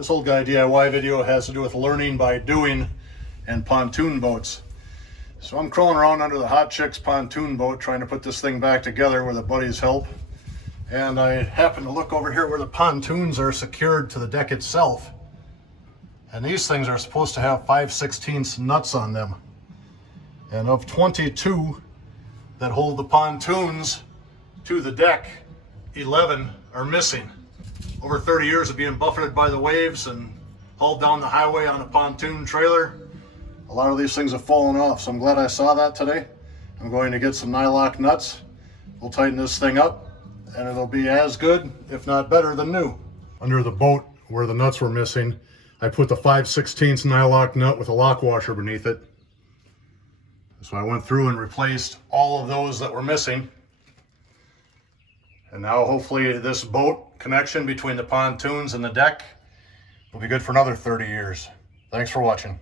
This old guy DIY video has to do with learning by doing and pontoon boats. So I'm crawling around under the Hot Chicks pontoon boat trying to put this thing back together with a buddy's help. And I happen to look over here where the pontoons are secured to the deck itself. And these things are supposed to have 5/16 nuts on them. And of 22 that hold the pontoons to the deck, 11 are missing. Over 30 years of being buffeted by the waves and hauled down the highway on a pontoon trailer, a lot of these things have fallen off. So I'm glad I saw that today. I'm going to get some nylock nuts. We'll tighten this thing up and it'll be as good, if not better, than new. Under the boat where the nuts were missing, I put the 5/16 nylock nut with a lock washer beneath it. So I went through and replaced all of those that were missing. And now hopefully this boat connection between the pontoons and the deck will be good for another 30 years. Thanks for watching.